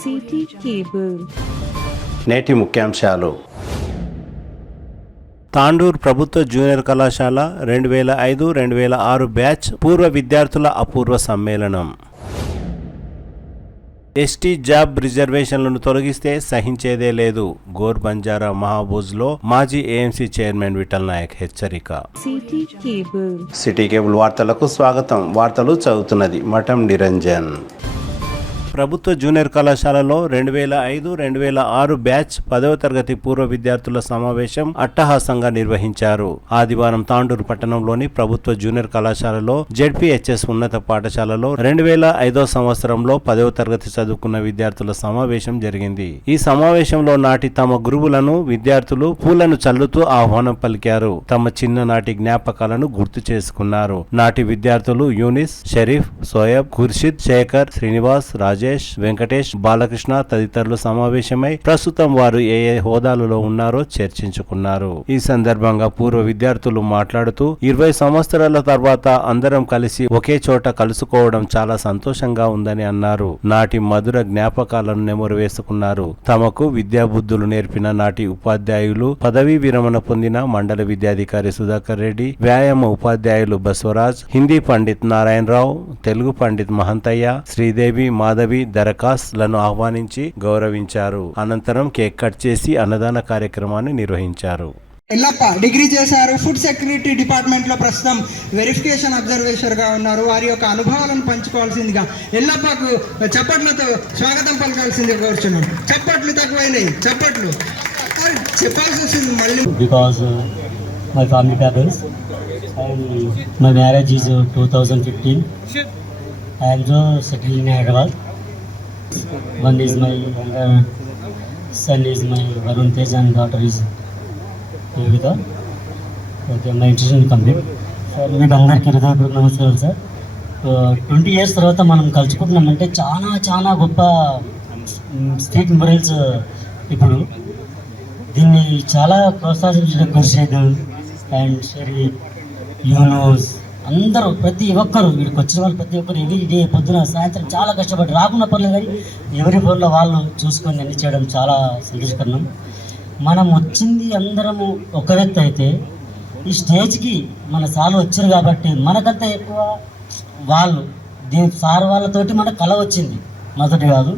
City cable. నేటి ముఖ్యాంశాలు. తాండూర్ ప్రభుత్వ జూనియర్ కళాశాల 2005-2006 బ్యాచ్ పూర్వ విద్యార్థుల అపూర్వ సమ్మేళనం. ఎస్టీ జాబ్ రిజర్వేషన్లను తొలగిస్తే సహించేదే లేదు. గోర్ బంజారా మహాబూజ్లో మాజీ ఏఎంసీ చైర్మన్ విఠల్ నాయక్ హెచ్చరిక. సిటీ కేబుల్ వార్తలకు స్వాగతం. వార్తలు చదువుతున్నది మఠం నిరంజన్. ప్రభుత్వ జూనియర్ కళాశాలలో 2005-2006 బ్యాచ్ 10వ తరగతి పూర్వ విద్యార్థుల సమావేశం అట్టహాసంగా నిర్వహించారు. ఆదివారం తాండూరు పట్టణంలోని ప్రభుత్వ జూనియర్ కళాశాలలో జెడ్పీహెచ్ఎస్ ఉన్నత పాఠశాలలో 2005 సంవత్సరంలో 10వ తరగతి చదువుకున్న విద్యార్థుల సమావేశం జరిగింది. ఈ సమావేశంలో నాటి తమ గురువులను విద్యార్థులు పూలను చల్లుతూ ఆహ్వానం పలికారు. తమ చిన్ననాటి జ్ఞాపకాలను గుర్తు చేసుకున్నారు. నాటి విద్యార్థులు యూనిస్, షరీఫ్, సోయబ్, ఖుర్షిద్, శేఖర్, శ్రీనివాస్, రాజేష్, వెంకటేష్, బాలకృష్ణ తదితరులు సమావేశమై ప్రస్తుతం వారు ఏ హోదాలలో ఉన్నారో చర్చించుకున్నారు. ఈ సందర్భంగా పూర్వ విద్యార్థులు మాట్లాడుతూ 20 సంవత్సరాల తర్వాత అందరం కలిసి ఒకే చోట కలుసుకోవడం చాలా సంతోషంగా ఉందని అన్నారు. నాటి మధుర జ్ఞాపకాలను నెమరు వేసుకున్నారు. తమకు విద్యాబుద్ధులు నేర్పిన నాటి ఉపాధ్యాయులు, పదవీ విరమణ పొందిన మండల విద్యాధికారి సుధాకర్ రెడ్డి, వ్యాయామ ఉపాధ్యాయులు బస్వరాజ్, హిందీ పండిత్ నారాయణరావు, తెలుగు పండిత్ మహంతయ్య, శ్రీదేవి, మాధవి దరఖాస్తులను ఆహ్వానించి గౌరవించారు. అనంతరం కేక్ కట్ చేసి అన్నదాన కార్యక్రమాన్ని నిర్వహించారు. ఎల్లప్ప డిగ్రీ చేశారు. ఫుడ్ సెక్యూరిటీ డిపార్ట్మెంట్లో ప్రస్తుతం వెరిఫికేషన్ అబ్జర్వేషన్గా ఉన్నారు. వారి యొక్క అనుభవాలను పంచుకోవాల్సిందిగా ఎల్లప్పకు చప్పట్లతో స్వాగతం పలకాల్సిందిగా కోరుచున్నాం. చప్పట్లు తక్కువైనాయి, చప్పట్లు చెప్పాల్సి వస్తుంది మళ్ళీ. Because my family parents and my marriage is 2015. I am also settled in Hyderabad. One is my younger son is my Varun Tej and daughter is Yogita. Okay, my education complete. Sir మీకు అందరికీ హృదయపూర్వక నమస్కారాలు sir. 20 years తర్వాత మనం కలుసుకుంటున్నామంటే చాలా చాలా గొప్ప state memorials. ఇప్పుడు దీన్ని చాలా ప్రోత్సహించడం ఖుర్షీద్ అండ్ షరీఫ్, యూనుస్ అందరూ ప్రతి ఒక్కరు వీడికి వచ్చిన వాళ్ళు ప్రతి ఒక్కరు ఎవ్రీ డే పొద్దున సాయంత్రం చాలా కష్టపడి రాకుండా పర్లేదు కానీ ఎవరి ఫోన్లో వాళ్ళు చూసుకొని అన్ని చేయడం చాలా సంతోషకరణం. మనం వచ్చింది అందరము ఒక వ్యక్తి అయితే ఈ స్టేజ్కి మన సార్లు వచ్చారు కాబట్టి మనకంతా ఎక్కువ వాళ్ళు దీని సార్ వాళ్ళతోటి మన కళ వచ్చింది మొదటి కాదు.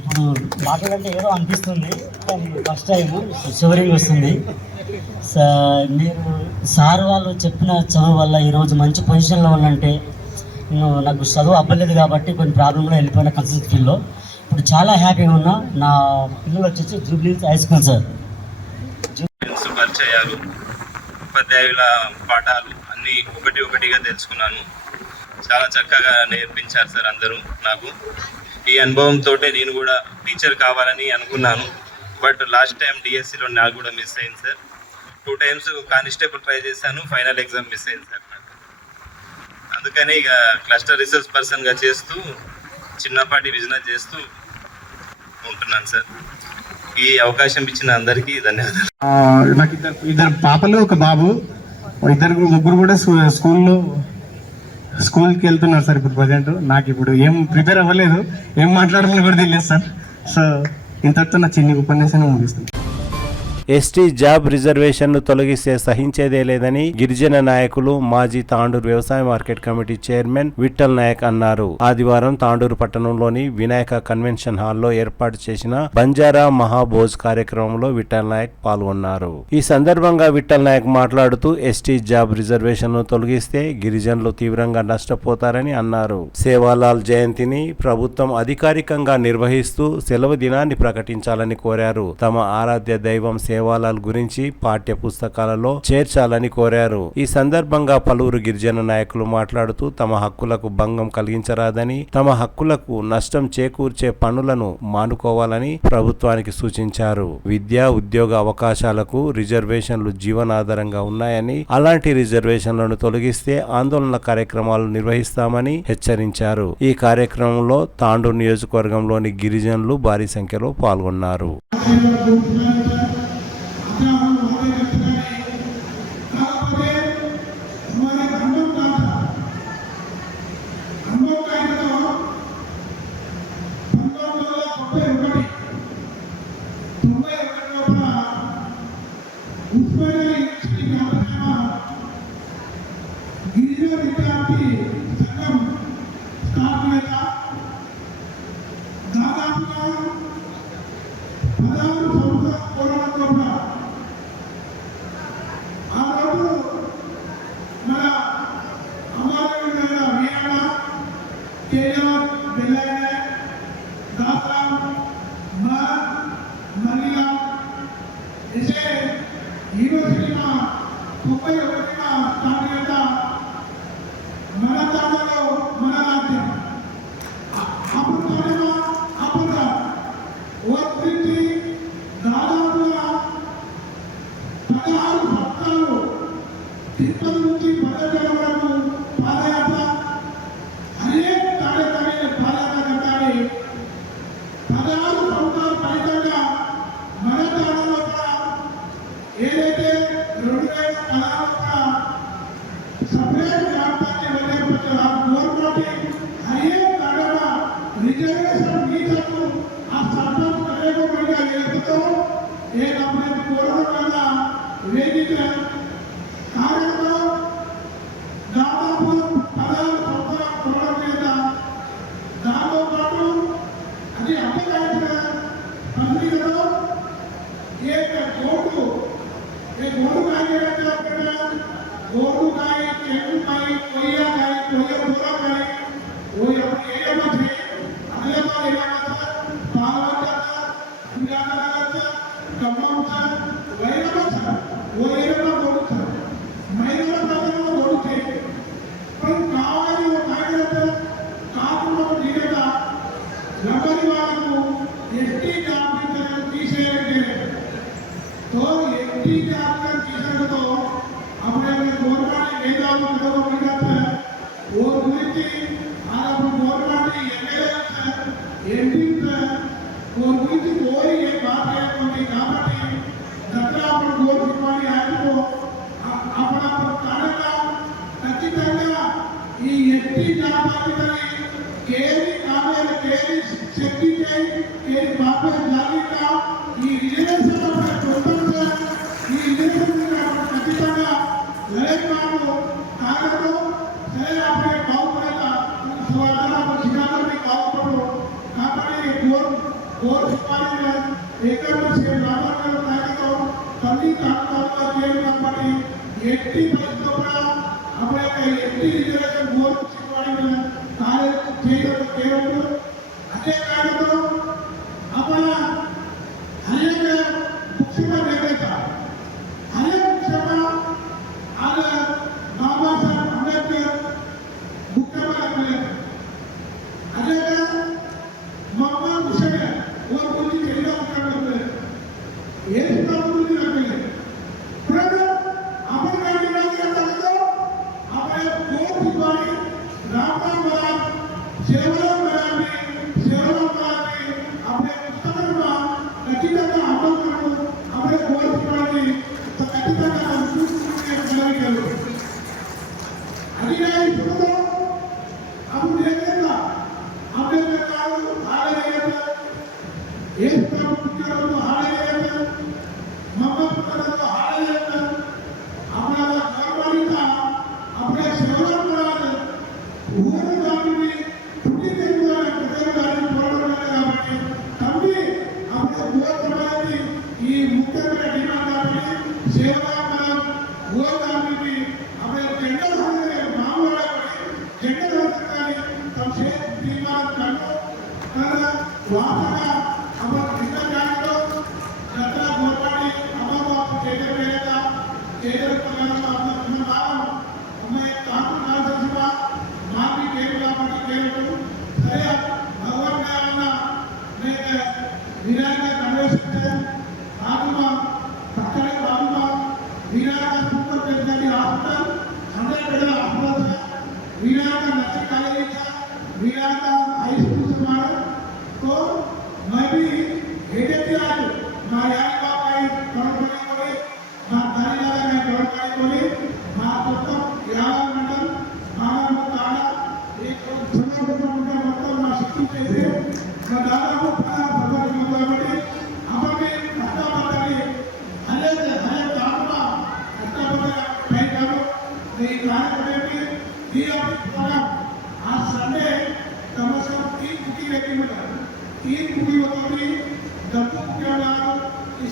ఇప్పుడు మాట్లాడంటే ఏదో అనిపిస్తుంది కానీ ఫస్ట్ టైం చివరికి వస్తుంది. మీరు సార్ వాళ్ళు చెప్పిన చదువు వల్ల ఈరోజు మంచి పొజిషన్లో ఉన్నంటే నాకు చదువు అవ్వలేదు కాబట్టి కొన్ని ప్రాబ్లంలో వెళ్ళిపోయిన కన్సల్ట్ ఫీల్డ్లో ఇప్పుడు చాలా హ్యాపీగా ఉన్నా. నా పిల్లలు వచ్చేసి జూబ్లీహిల్స్ హై స్కూల్ సార్. పరిచయాలు, ఉపాధ్యాయుల పాఠాలు అన్నీ ఒకటిగా తెలుసుకున్నాను. చాలా చక్కగా నేర్పించారు సార్ అందరూ నాకు. ఈ అనుభవంతో నేను కూడా టీచర్ కావాలని అనుకున్నాను. బట్ లాస్ట్ టైం డిఎస్సిలో నాకు కూడా మిస్ అయింది సార్. 2 times కానిస్టేబుల్ ట్రై చేశాను, ఫైనల్ ఎగ్జామ్ మిస్ అయింది సార్ నాకు. అందుకని ఇక క్లస్టర్ రీసెర్చ్ పర్సన్గా చేస్తూ చిన్నపాటి బిజినెస్ చేస్తూ ఉంటున్నాను సార్. ఈ అవకాశం ఇచ్చిన అందరికీ ధన్యవాదాలు. నాకు ఇద్దరు పాపలు, ఒక బాబు. ముగ్గురు కూడా స్కూల్కి వెళ్తున్నారు సార్. ఇప్పుడు ప్రజెంట్ నాకు ఇప్పుడు ఏం ప్రిపేర్ అవ్వలేదు, ఏం మాట్లాడాలని కూడా తెలియదు సార్. సో ఇంతటితో నా చిన్న ఉపన్యాసాన్ని ముగిస్తుంది. ఎస్టీ జాబ్ రిజర్వేషన్ను తొలగిస్తే సహించేదే లేదని గిరిజన నాయకులు, మాజీ తాండూరు వ్యవసాయ market committee chairman Vittal Naik అన్నారు. ఆదివారం తాండూరు పట్టణంలోని వినాయక కన్వెన్షన్ హాల్లో ఏర్పాటు చేసిన బంజారా మహాభోజ్ కార్యక్రమంలో విఠల్ నాయక్ పాల్గొన్నారు. ఈ సందర్భంగా విఠల్ నాయక్ మాట్లాడుతూ ఎస్టీ జాబ్ రిజర్వేషన్ను తొలగిస్తే గిరిజనులు తీవ్రంగా నష్టపోతారని అన్నారు. సేవాలాల్ జయంతిని ప్రభుత్వం అధికారికంగా నిర్వహిస్తూ సెలవు దినాన్ని ప్రకటించాలని కోరారు. తమ ఆరాధ్య దైవం సేవాలాల్ గురించి పాఠ్య పుస్తకాలలో చేర్చాలని కోరారు. ఈ సందర్భంగా పలువురు గిరిజన నాయకులు మాట్లాడుతూ తమ హక్కులకు భంగం కలిగించరాదని, తమ హక్కులకు నష్టం చేకూర్చే పనులను మానుకోవాలని ప్రభుత్వానికి సూచించారు. విద్యా ఉద్యోగ అవకాశాలకు రిజర్వేషన్లు జీవనాధారంగా ఉన్నాయని, అలాంటి రిజర్వేషన్లను తొలగిస్తే ఆందోళన కార్యక్రమాలు నిర్వహిస్తామని హెచ్చరించారు. ఈ కార్యక్రమంలో తాండూరు నియోజకవర్గంలోని గిరిజనులు భారీ సంఖ్యలో పాల్గొన్నారు.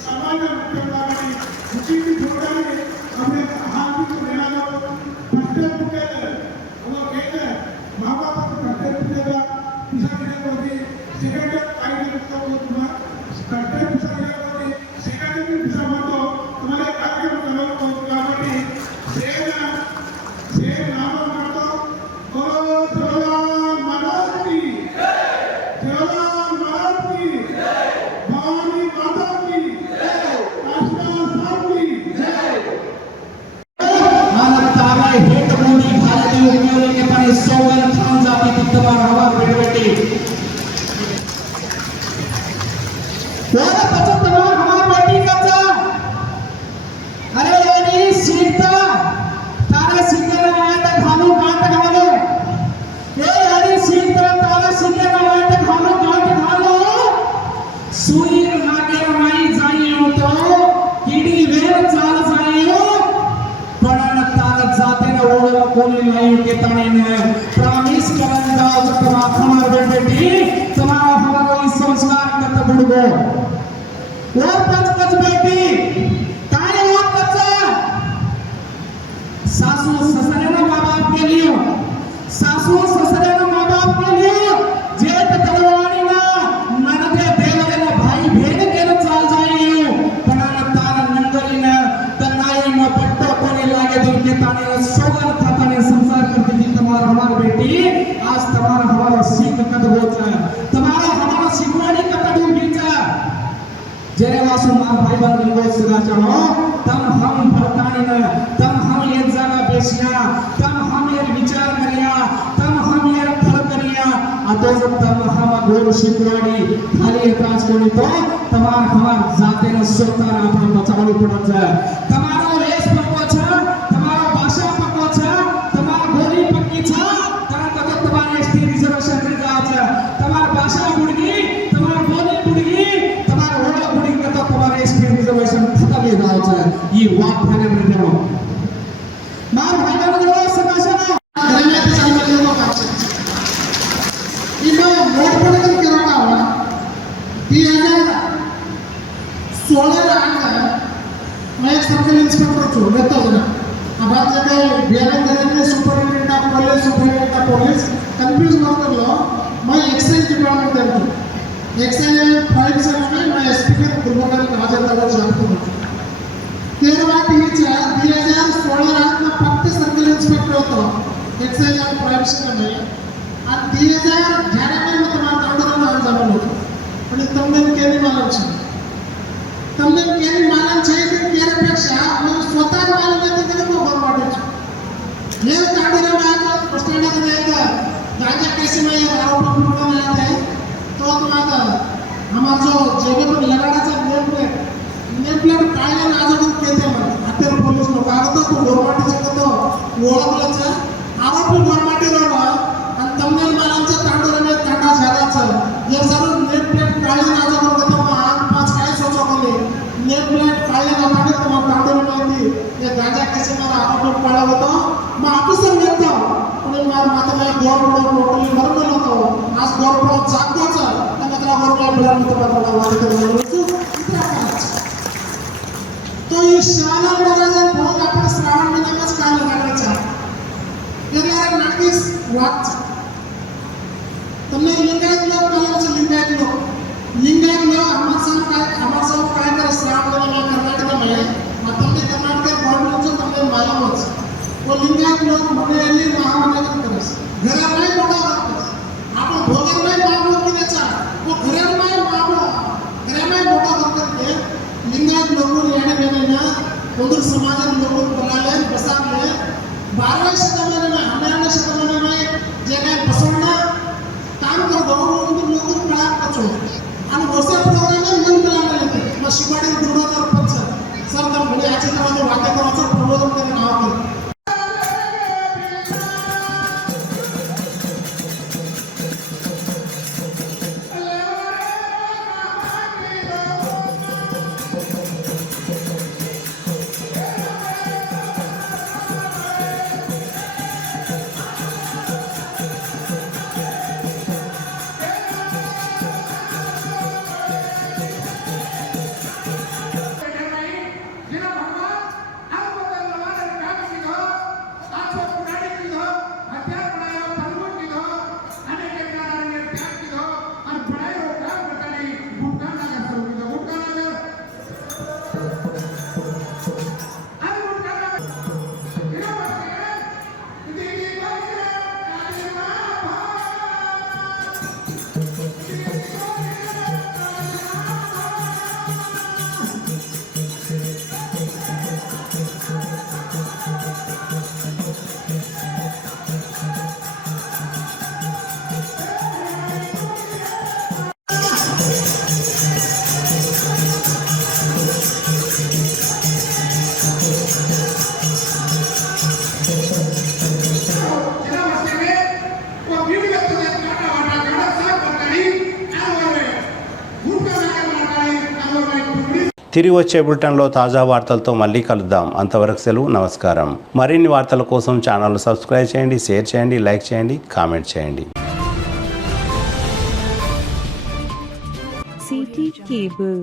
समाज में प्रॉमिस करेंगे हमारे बेटी तुम्हारा हमारा इस संस्कार करता बुड़गो और पंच बेटी ताने और कच्चा सासू ससुरे ना माँ बाप के लिए सासू ससुरे ना माँ बाप के लिए जेठ तलवारी ना ननदे देवरे ना भाई बहन के ना चाल जाइए पढ़ाना तारा नंगरी ना तनाई ना पट्टो कोने लागे दूर के ताने ना सोगन था ताने संसार करती थी तुम्हारा हमारा बेटी आज तुम्हारा हमारा सीख कद होता है तुम्हारा हमारा सिखवानी कद दूर बीचा जेरे वासु मां भाई बंधु को सुधा चढ़ो तम हम भरतानी न तम हम एक जगह बेसिया तम हम एक विचार करिया तम हम एक फल करिया अतो तम हम गोर शिकवाड़ी खाली एतराज कोनी तो तमार हमार जाते न सोतार आपण बचावू पडत जा तमारो वेश पक्को छ तमारो भाषा पक्को छ तमार बोली पक्की छ तर कदे तमारे एसटी रिजर्वेशन रे जाव छ तमार भाषा बुडगी तमार बोली बुडगी तमार ओळख बुडगी तो तमारे एसटी रिजर्वेशन खत्म ले जाव छ ई वाक थाने में देव मार भाई बंधु सकाशना ग्रामीण चालू को पाछ इनो मोट पडकन केरळा 2016 मैं एक सर्कल इंस्पेक्टर छु लेता हूं अब आज जगह बियाने करने सुपरिटेंडेंट ऑफ पुलिस कंफ्यूज मत कर लो मैं एक्साइज डिपार्टमेंट में हूं एक्साइज फाइल से मैं एसपी के गुरुवार राजेंद्र गाव जातो तेरवा टीचा 2016 रात में फक्त सर्कल इंस्पेक्टर होतो एक्साइज और प्राइवेसी में और 2011 में तुम्हारा काउंटर में जमा होतो पण તમને કેની માલમ છે તમને કેની માલમ છે કે ત્યારે પેક્ષા હું स्वतः मालम નથી કે હું બરવાડે છું ये काढीला माझा स्टँडर जायगा गाजा कैसे में आरोप पकडून आले तो तुम्हाला हमार जो जेबे पण लगाडाचा नेम प्लेट काढले ना आजून केते मला आता पोलीस लोक आगतो तो बरवाडीचे तो ओळखलाच आरोप बरवाडी रोड आणि તમને मालमचा तांडोरने तांडा झालाच हे सर्व नेम प्लेट काढले ना आजून तो आठ पाच काय सोचवले नेम प्लेट काढले ना तांडे तो तांडोरमध्ये ये गाजा कैसे मारा आरोप पाडा होतो मैं ऑफिसर लेता पण मार माता में गवर्नमेंट टोटली नॉर्मल होतो आज गवर्नमेंट जागोच त्यानंतर गवर्नमेंट बिलान तो पडला वाटतो इतना काच तो ये शाला महाराज बहुत आपण श्रावण महिन्यात काय लगायचा याला नागीस वाच તમને लिंगायत लोक बोलायचं लिंगायत लोक हमार सब काय कर श्रावण महिन्यात कर्नाटक में आता मी कर्नाटक गवर्नमेंटचं તમને मालूमच वो लिंगायत लोग मंडळी महामंडळात करस घरामध्ये मोठा करस आपण भोगरमध्ये बाबू किनेचा वो घरामध्ये मोठा करते लिंगायत लोग याने ना हिंदू समाज लोग बनाले बसाले 12वें शतमाने में 11वें शतमाने में जे काय बसवणं काम करतो हिंदू लोग कळा कचो आणि वसे प्रोग्राम मन कळाले येते मग शिवाडी 2005 सर तर म्हणजे याचे तर वाक्य करायचं प्रबोधन करून नाव केलं తిరిగి వచ్చే బులెటిన్లో తాజా వార్తలతో మళ్ళీ కలుద్దాం. అంతవరకు సెలవు, నమస్కారం. మరిన్ని వార్తల కోసం ఛానల్ సబ్స్క్రైబ్ చేయండి, షేర్ చేయండి, లైక్ చేయండి, కామెంట్ చేయండి. CT Cable.